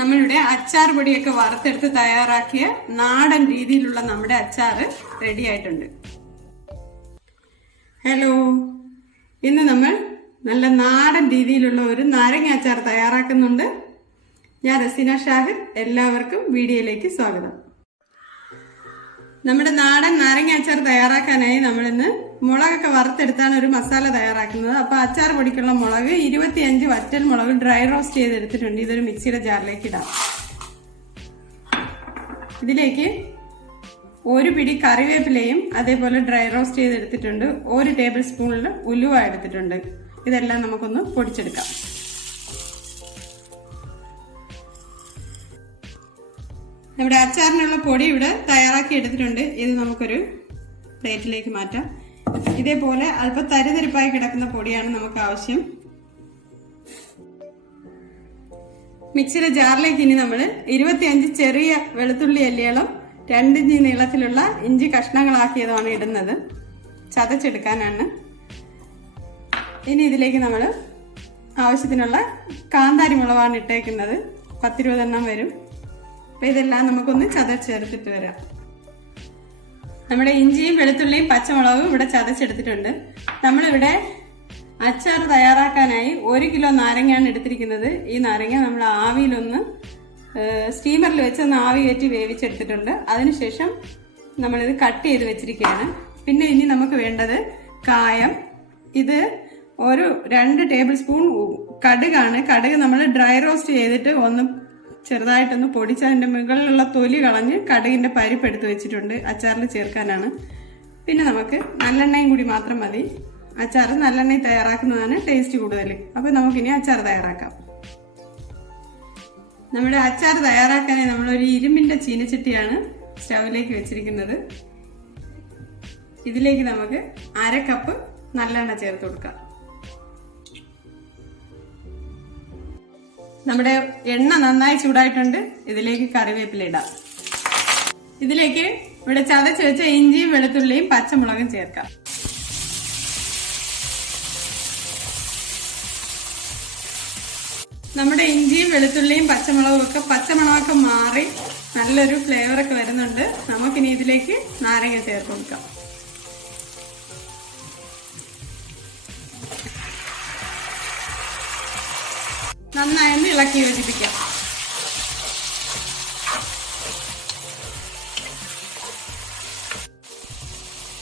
നമ്മളുടെ അച്ചാർ പൊടിയൊക്കെ വറുത്തെടുത്ത് തയ്യാറാക്കിയ നാടൻ രീതിയിലുള്ള നമ്മുടെ അച്ചാർ റെഡി ആയിട്ടുണ്ട്. ഹലോ, ഇന്ന് നമ്മൾ നല്ല നാടൻ രീതിയിലുള്ള ഒരു നാരങ്ങ അച്ചാർ തയ്യാറാക്കുന്നുണ്ട്. ഞാൻ റസീന ഷാഹിർ. എല്ലാവർക്കും വീഡിയോയിലേക്ക് സ്വാഗതം. നമ്മുടെ നാടൻ നാരങ്ങ അച്ചാർ തയ്യാറാക്കാനായി നമ്മളിന്ന് മുളകൊക്കെ വറുത്തെടുത്താണ് ഒരു മസാല തയ്യാറാക്കുന്നത്. അപ്പോൾ അച്ചാർ പൊടിക്കുള്ള മുളക് 25 വറ്റൽ മുളക് ഡ്രൈ റോസ്റ്റ് ചെയ്തെടുത്തിട്ടുണ്ട്. ഇതൊരു മിക്സിയുടെ ജാറിലേക്ക് ഇടാം. ഇതിലേക്ക് ഒരു പിടി കറിവേപ്പിലയും അതേപോലെ ഡ്രൈ റോസ്റ്റ് ചെയ്തെടുത്തിട്ടുണ്ട്. 1 ടേബിൾ സ്പൂണിൽ ഉലുവ എടുത്തിട്ടുണ്ട്. ഇതെല്ലാം നമുക്കൊന്ന് പൊടിച്ചെടുക്കാം. നമ്മുടെ അച്ചാറിനുള്ള പൊടി ഇവിടെ തയ്യാറാക്കി എടുത്തിട്ടുണ്ട്. ഇത് നമുക്കൊരു പ്ലേറ്റിലേക്ക് മാറ്റാം. ഇതേപോലെ അല്പം തരിതരിപ്പായി കിടക്കുന്ന പൊടിയാണ് നമുക്ക് ആവശ്യം. മിക്സിയുടെ ജാറിലേക്ക് ഇനി നമ്മൾ 25 ചെറിയ വെളുത്തുള്ളി അല്ലികളും 2 ഇഞ്ച് നീളത്തിലുള്ള ഇഞ്ചി കഷ്ണങ്ങളാക്കിയതാണ് ഇടുന്നത്. ചതച്ചെടുക്കാനാണ്. ഇനി ഇതിലേക്ക് നമ്മൾ ആവശ്യത്തിനുള്ള കാന്താരി മുളകാണ് ഇട്ടേക്കുന്നത്. 10-20 എണ്ണം വരും. അപ്പൊ ഇതെല്ലാം നമുക്കൊന്ന് ചതച്ചെടുത്തിട്ട് വരാം. നമ്മുടെ ഇഞ്ചിയും വെളുത്തുള്ളിയും പച്ചമുളകും ഇവിടെ ചതച്ചെടുത്തിട്ടുണ്ട്. നമ്മളിവിടെ അച്ചാർ തയ്യാറാക്കാനായി 1 കിലോ നാരങ്ങയാണ് എടുത്തിരിക്കുന്നത്. ഈ നാരങ്ങ നമ്മൾ ആവിയിലൊന്ന് സ്റ്റീമറിൽ വെച്ച് ആവി കയറ്റി വേവിച്ചെടുത്തിട്ടുണ്ട്. അതിനുശേഷം നമ്മളിത് കട്ട് ചെയ്ത് വെച്ചിരിക്കുകയാണ്. പിന്നെ ഇനി നമുക്ക് വേണ്ടത് കായം. ഇത് ഒരു 2 ടേബിൾ സ്പൂൺ കടുകാണ്. കടുക് നമ്മൾ ഡ്രൈ റോസ്റ്റ് ചെയ്തിട്ട് ഒന്ന് ചെറുതായിട്ടൊന്ന് പൊടിച്ച് അതിൻ്റെ മുകളിലുള്ള തൊലി കളഞ്ഞ് കടുകിൻ്റെ പരിപ്പ് എടുത്ത് വെച്ചിട്ടുണ്ട്. അച്ചാറിൽ ചേർക്കാനാണ്. പിന്നെ നമുക്ക് നല്ലെണ്ണയും കൂടി മാത്രം മതി. അച്ചാർ നല്ലെണ്ണയിൽ തയ്യാറാക്കുന്നതാണ് ടേസ്റ്റ് കൂടുതൽ. അപ്പോൾ നമുക്കിനി അച്ചാർ തയ്യാറാക്കാം. നമ്മുടെ അച്ചാർ തയ്യാറാക്കാനായി നമ്മളൊരു ഇരുമ്പിൻ്റെ ചീനച്ചട്ടിയാണ് സ്റ്റൗവിലേക്ക് വെച്ചിരിക്കുന്നത്. ഇതിലേക്ക് നമുക്ക് 1/2 കപ്പ് നല്ലെണ്ണ ചേർത്ത് കൊടുക്കാം. നമ്മുടെ എണ്ണ നന്നായി ചൂടായിട്ടുണ്ട്. ഇതിലേക്ക് കറിവേപ്പില ഇടാം. ഇതിലേക്ക് ഇവിടെ ചതച്ച് വെച്ച ഇഞ്ചിയും വെളുത്തുള്ളിയും പച്ചമുളകും ചേർക്കാം. നമ്മുടെ ഇഞ്ചിയും വെളുത്തുള്ളിയും പച്ചമുളകും ഒക്കെ പച്ചമണമൊക്കെ മാറി നല്ലൊരു ഫ്ലേവറൊക്കെ വരുന്നുണ്ട്. നമുക്കിനി ഇതിലേക്ക് നാരങ്ങ ചേർത്ത് കൊടുക്കാം. നന്നായി ഇളക്കി യോജിപ്പിക്കാം.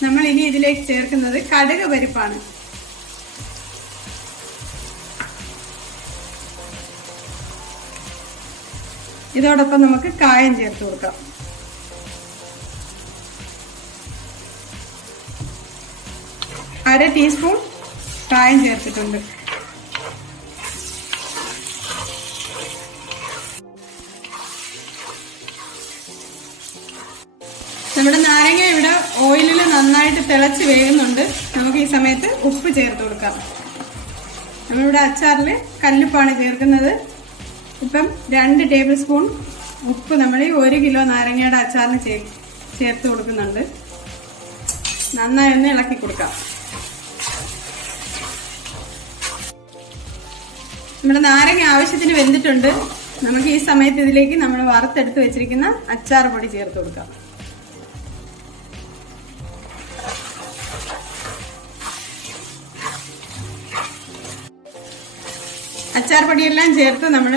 നമ്മൾ ഇനി ഇതിലേക്ക് ചേർക്കുന്നത് കടുക് പരിപ്പാണ്. ഇതോടൊപ്പം നമുക്ക് കായം ചേർത്ത് കൊടുക്കാം. അര ടീസ്പൂൺ കായം ചേർത്തിട്ടുണ്ട്. നമ്മുടെ നാരങ്ങ ഇവിടെ ഓയിലിൽ നന്നായിട്ട് തിളച്ച് വേകുന്നുണ്ട്. നമുക്ക് ഈ സമയത്ത് ഉപ്പ് ചേർത്ത് കൊടുക്കാം. നമ്മളിവിടെ അച്ചാറിൽ കല്ലുപ്പാണ് ചേർക്കുന്നത്. ഇപ്പം 2 ടേബിൾ സ്പൂൺ ഉപ്പ് നമ്മൾ 1 കിലോ നാരങ്ങയുടെ അച്ചാറിന് ചേർത്ത് കൊടുക്കുന്നുണ്ട്. നന്നായി ഒന്ന് ഇളക്കി കൊടുക്കാം. നമ്മുടെ നാരങ്ങ ആവശ്യത്തിന് വെന്തിട്ടുണ്ട്. നമുക്ക് ഈ സമയത്ത് ഇതിലേക്ക് നമ്മൾ വറുത്തെടുത്ത് വെച്ചിരിക്കുന്ന അച്ചാർ പൊടി ചേർത്ത് കൊടുക്കാം. അച്ചാർ പൊടിയെല്ലാം ചേർത്ത് നമ്മൾ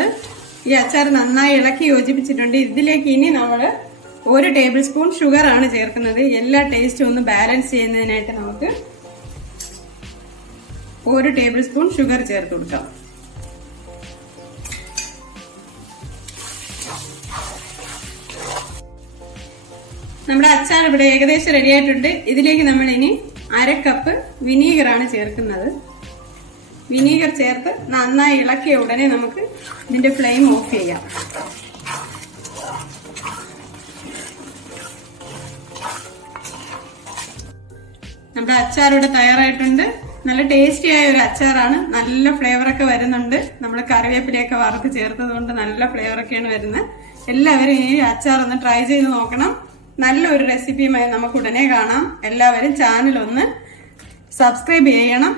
ഈ അച്ചാർ നന്നായി ഇളക്കി യോജിപ്പിച്ചിട്ടുണ്ട്. ഇതിലേക്ക് ഇനി നമ്മൾ 1 ടേബിൾ സ്പൂൺ ഷുഗർ ആണ് ചേർക്കുന്നത്. എല്ലാ ടേസ്റ്റും ഒന്ന് ബാലൻസ് ചെയ്യുന്നതിനായിട്ട് നമുക്ക് 1 ടേബിൾ സ്പൂൺ ഷുഗർ ചേർത്ത് കൊടുക്കാം. നമ്മുടെ അച്ചാർ ഇവിടെ ഏകദേശം റെഡി ആയിട്ടുണ്ട്. ഇതിലേക്ക് നമ്മൾ ഇനി 1/2 കപ്പ് വിനീഗറാണ് ചേർക്കുന്നത്. വിനീഗർ ചേർത്ത് നന്നായി ഇളക്കിയ ഉടനെ നമുക്ക് ഇതിന്റെ ഫ്ലെയിം ഓഫ് ചെയ്യാം. നമ്മുടെ അച്ചാർ ഇവിടെ തയ്യാറായിട്ടുണ്ട്. നല്ല ടേസ്റ്റി ആയ ഒരു അച്ചാറാണ്. നല്ല ഫ്ലേവറൊക്കെ വരുന്നുണ്ട്. നമ്മൾ കറിവേപ്പിലയൊക്കെ വറുത്ത് ചേർത്തത് കൊണ്ട് നല്ല ഫ്ലേവറൊക്കെയാണ് വരുന്നത്. എല്ലാവരും ഈ അച്ചാർ ഒന്ന് ട്രൈ ചെയ്ത് നോക്കണം. നല്ലൊരു റെസിപ്പിയുമായി നമുക്ക് ഉടനെ കാണാം. എല്ലാവരും ചാനൽ ഒന്ന് സബ്സ്ക്രൈബ് ചെയ്യണം.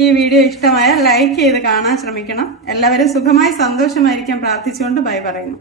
ഈ വീഡിയോ ഇഷ്ടമായാൽ ലൈക്ക് ചെയ്ത് കാണാൻ ശ്രമിക്കണം. എല്ലാവരും സുഖമായി സന്തോഷമായിരിക്കാൻ പ്രാർത്ഥിച്ചുകൊണ്ട് ബൈ പറയുന്നു.